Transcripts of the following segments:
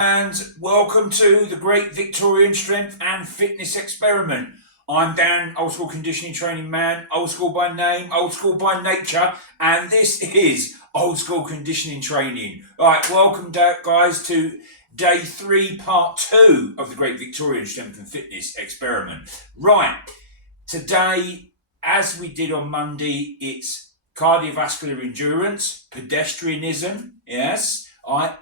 And welcome to the Great Victorian Strength and Fitness Experiment. I'm Dan, old school conditioning training man, old school by name, old school by nature, and this is Old School Conditioning Training. Right, welcome guys to day 3, part 2 of the Great Victorian Strength and Fitness Experiment. Right, today, as we did on Monday, it's cardiovascular endurance, pedestrianism, yes.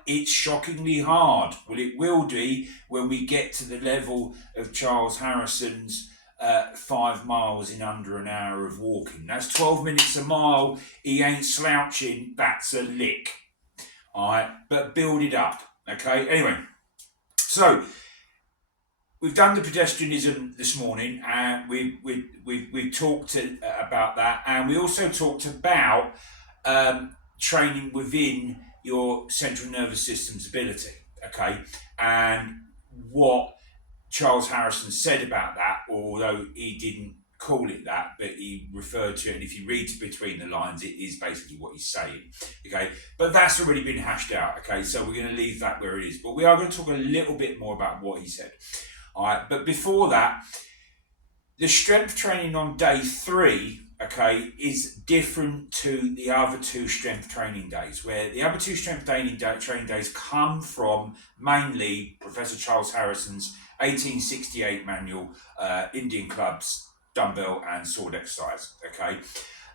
It's shockingly hard. Well, it will be when we get to the level of Charles Harrison's 5 miles in under an hour of walking. That's 12 minutes a mile. He ain't slouching. That's a lick. All right, but build it up. Okay. Anyway, so we've done the pedestrianism this morning, and we've talked about that, and we also talked about training within your central nervous system's ability, okay? And what Charles Harrison said about that, although he didn't call it that, but he referred to it, and if you read between the lines, it is basically what he's saying, okay? But that's already been hashed out, okay? So we're going to leave that where it is. But we are going to talk a little bit more about what he said, all right? But before that, the strength training on day 3, okay, is different to the other 2 strength training days, where the other 2 strength training days come from mainly Professor Charles Harrison's 1868 manual, Indian clubs, dumbbell and sword exercise, okay.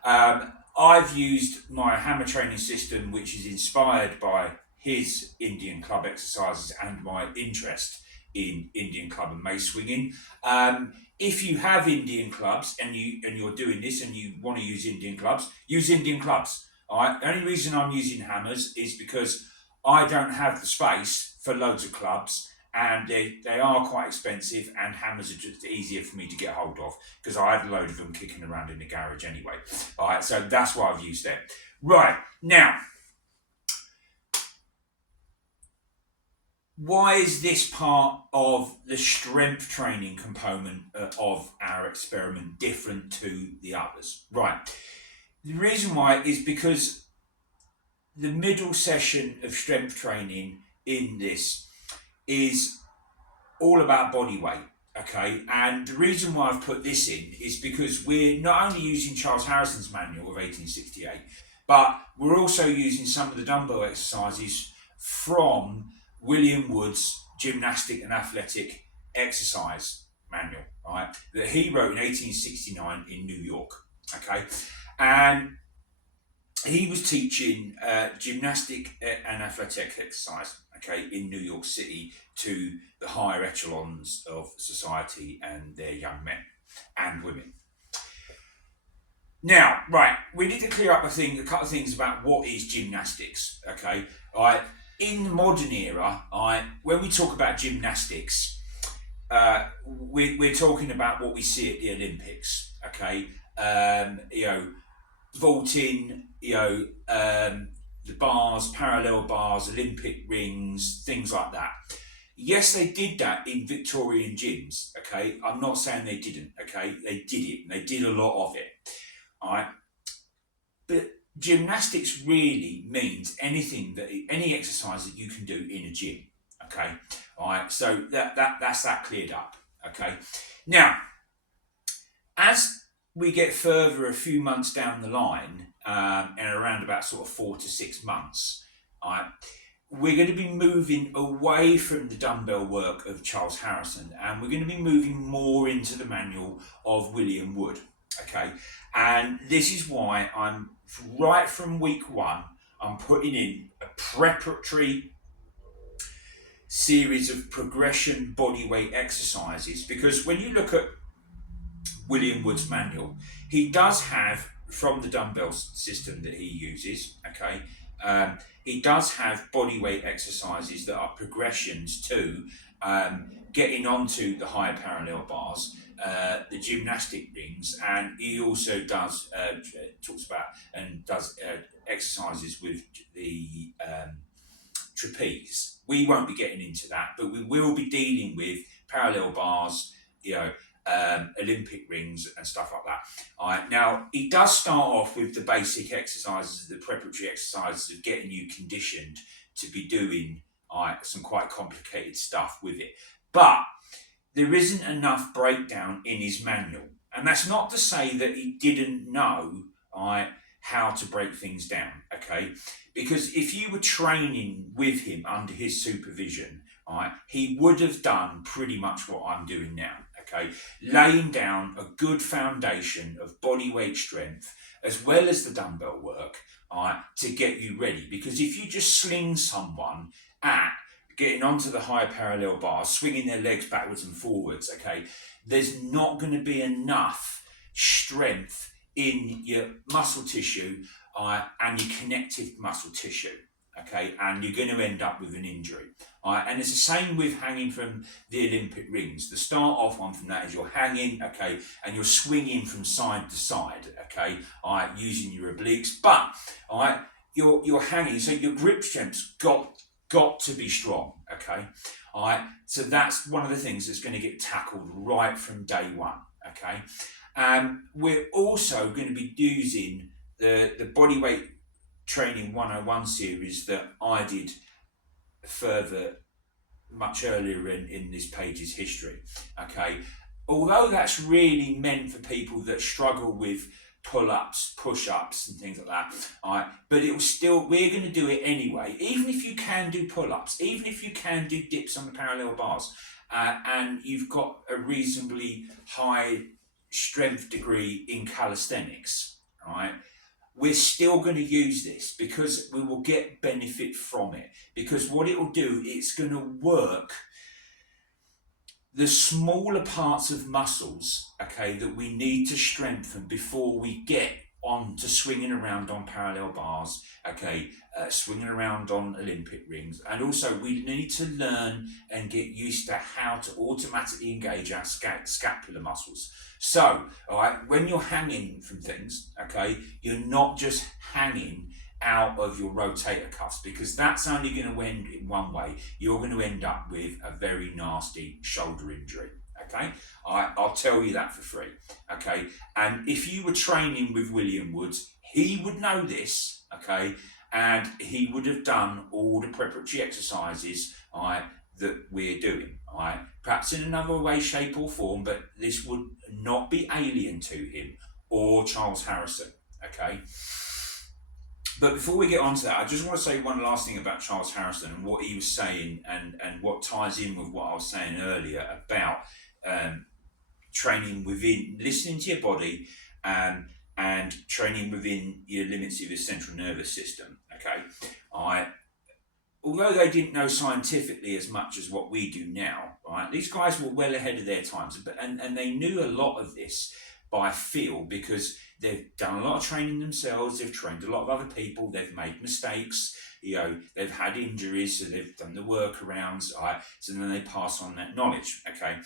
I've used my hammer training system, which is inspired by his Indian club exercises and my interest in Indian club and mace swinging. If you have Indian clubs and you're doing this and you want to use Indian clubs, use Indian clubs. All right. The only reason I'm using hammers is because I don't have the space for loads of clubs, and they are quite expensive, and hammers are just easier for me to get hold of because I had a load of them kicking around in the garage anyway. All right. So that's why I've used them. Right now, why is this part of the strength training component of our experiment different to the others? Right. The reason why is because the middle session of strength training in this is all about body weight. Okay. And the reason why I've put this in is because we're not only using Charles Harrison's manual of 1868, but we're also using some of the dumbbell exercises from William Woods' Gymnastic and Athletic Exercise Manual, right, that he wrote in 1869 in New York, okay? And he was teaching gymnastic and athletic exercise, okay, in New York City to the higher echelons of society and their young men and women. Now, right, we need to clear up a couple of things about what is gymnastics, okay? All right. In the modern era, when we talk about gymnastics, we're talking about what we see at the Olympics, okay? Vaulting, the bars, parallel bars, Olympic rings, things like that. Yes, they did that in Victorian gyms, okay? I'm not saying they didn't, okay? They did it, and they did a lot of it, all right? But gymnastics really means any exercise that you can do in a gym, okay? All right, so that's that cleared up, okay? Now, as we get further a few months down the line, and around about sort of 4 to 6 months, all right, we're going to be moving away from the dumbbell work of Charles Harrison, and we're going to be moving more into the manual of William Wood, okay? And this is why I'm, right from week 1, I'm putting in a preparatory series of progression bodyweight exercises, because when you look at William Wood's manual, he does have, from the dumbbell system that he uses, okay, he does have bodyweight exercises that are progressions to getting onto the higher parallel bars, the gymnastic rings, and he also does talks about and does exercises with the trapeze. We won't be getting into that, but we will be dealing with parallel bars, Olympic rings and stuff like that. All right. Now, it does start off with the basic exercises, the preparatory exercises of getting you conditioned to be doing some quite complicated stuff with it. But there isn't enough breakdown in his manual. And that's not to say that he didn't know how to break things down, okay? Because if you were training with him under his supervision, he would have done pretty much what I'm doing now, okay? Laying down a good foundation of body weight strength as well as the dumbbell work to get you ready. Because if you just sling someone at getting onto the high parallel bars, swinging their legs backwards and forwards, okay, there's not going to be enough strength in your muscle tissue and your connective muscle tissue, okay, and you're going to end up with an injury. And it's the same with hanging from the Olympic rings. The start off one from that is you're hanging, okay, and you're swinging from side to side, okay, using your obliques, but you're hanging, so your grip strength's got to be strong, okay? So that's one of the things that's going to get tackled right from day one, okay? We're also going to be using the bodyweight training 101 series that I did further much earlier in this page's history, okay? Although that's really meant for people that struggle with pull-ups, push-ups and things like that, but it will still, we're going to do it anyway, even if you can do pull-ups, even if you can do dips on the parallel bars, and you've got a reasonably high strength degree in calisthenics, right? We're still going to use this because we will get benefit from it, because what it will do, it's going to work the smaller parts of muscles, okay, that we need to strengthen before we get on to swinging around on parallel bars, okay, swinging around on Olympic rings. And also we need to learn and get used to how to automatically engage our scapular muscles. So, all right, when you're hanging from things, okay, you're not just hanging out of your rotator cuffs, because that's only going to end in one way. You're going to end up with a very nasty shoulder injury, okay? I'll tell you that for free, okay? And if you were training with William Woods, he would know this, okay? And he would have done all the preparatory exercises that we're doing, perhaps in another way, shape or form, but this would not be alien to him or Charles Harrison, okay? But before we get on to that, I just want to say one last thing about Charles Harrison and what he was saying, and what ties in with what I was saying earlier about training within, listening to your body, and training within your limits of your central nervous system, okay? Although they didn't know scientifically as much as what we do now, right? These guys were well ahead of their times, and they knew a lot of this by feel, because they've done a lot of training themselves, they've trained a lot of other people, they've made mistakes, they've had injuries, so they've done the workarounds, so then they pass on that knowledge, okay?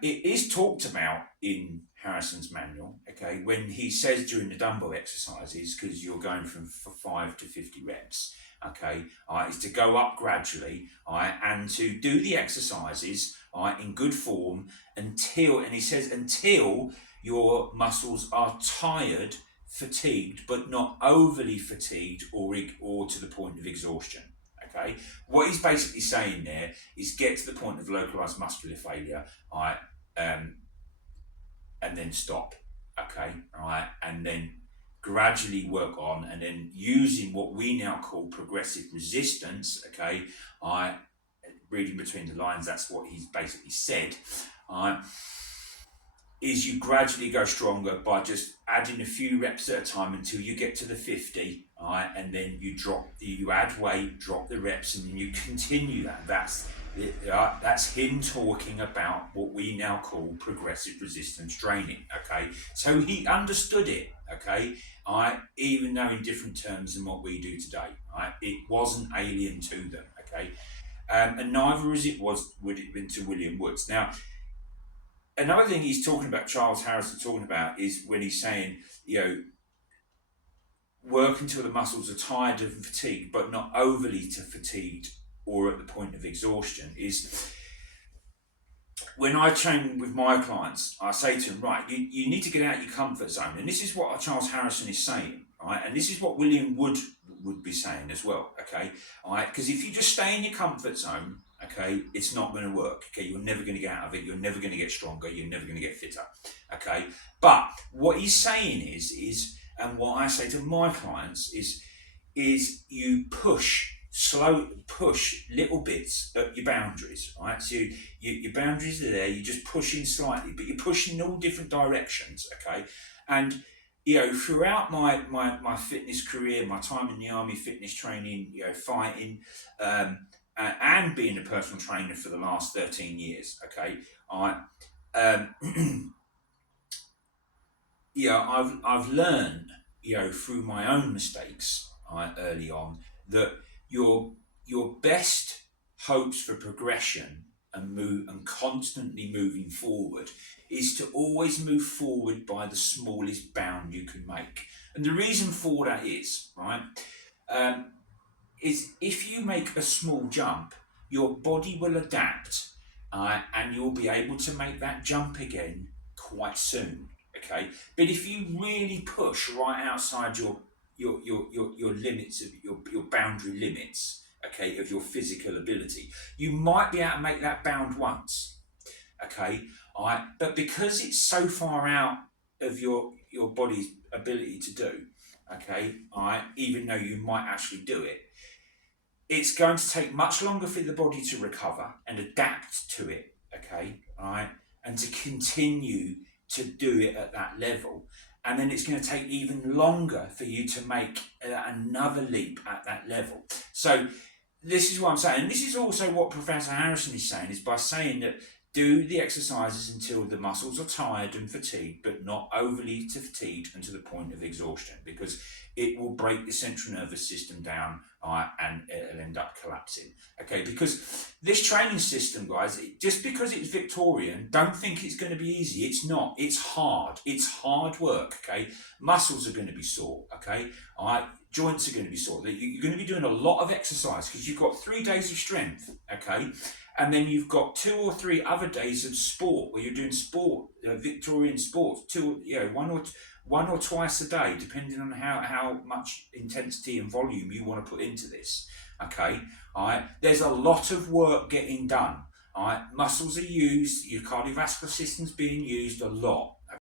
It is talked about in Harrison's manual, okay, when he says during the dumbbell exercises, because you're going from 5 to 50 reps, okay, is to go up gradually, and to do the exercises in good form until your muscles are tired, fatigued, but not overly fatigued or to the point of exhaustion, okay? What he's basically saying there is get to the point of localized muscular failure, and then stop, okay, and then gradually work on, and then using what we now call progressive resistance, okay, reading between the lines, that's what he's basically said, is you gradually go stronger by just adding a few reps at a time until you get to the 50, and then you add weight, drop the reps, and then you continue that. That's him talking about what we now call progressive resistance training, okay? So he understood it, okay? Even though in different terms than what we do today, it wasn't alien to them, okay? And neither would it have been to William Woods. Now, another thing he's talking about, Charles Harrison talking about, is when he's saying, work until the muscles are tired and fatigued, but not overly fatigued or at the point of exhaustion, is when I train with my clients, I say to them, right, you need to get out of your comfort zone. And this is what Charles Harrison is saying, right? And this is what William Woods would be saying as well, okay? All right, because if you just stay in your comfort zone, okay, it's not going to work, okay? You're never going to get out of it. You're never going to get stronger. You're never going to get fitter, okay? But what he's saying is, and what I say to my clients is you push little bits at your boundaries, right? So your boundaries are there, you're just pushing slightly, but you're pushing in all different directions, okay? And throughout my fitness career, my time in the army, fitness training, fighting, and being a personal trainer for the last 13 years, okay, I've learned, through my own mistakes, early on, that your best hopes for progression and constantly moving forward is to always move forward by the smallest bound you can make. And the reason for that is, right, is if you make a small jump, your body will adapt, and you'll be able to make that jump again quite soon, okay? But if you really push right outside your limits, of your boundary limits, okay, of your physical ability, you might be able to make that bound once, okay, all right, but because it's so far out of your body's ability to do, okay, all right, even though you might actually do it, it's going to take much longer for the body to recover and adapt to it, okay, all right, and to continue to do it at that level. And then it's going to take even longer for you to make another leap at that level. So this is what I'm saying. And this is also what Professor Harisson is saying, is by saying that do the exercises until the muscles are tired and fatigued, but not overly fatigued and to the point of exhaustion, because it will break the central nervous system down, and it'll end up collapsing. Okay, because this training system, guys, just because it's Victorian, don't think it's going to be easy. It's not. It's hard. It's hard work. Okay, muscles are going to be sore. Okay, all right. Joints are going to be sore. You're going to be doing a lot of exercise because you've got 3 days of strength. Okay. And then you've got 2 or 3 other days of sport where you're doing sport, Victorian sports, one or twice a day, depending on how much intensity and volume you want to put into this. Okay, all right. There's a lot of work getting done. All right, muscles are used, your cardiovascular system's being used a lot.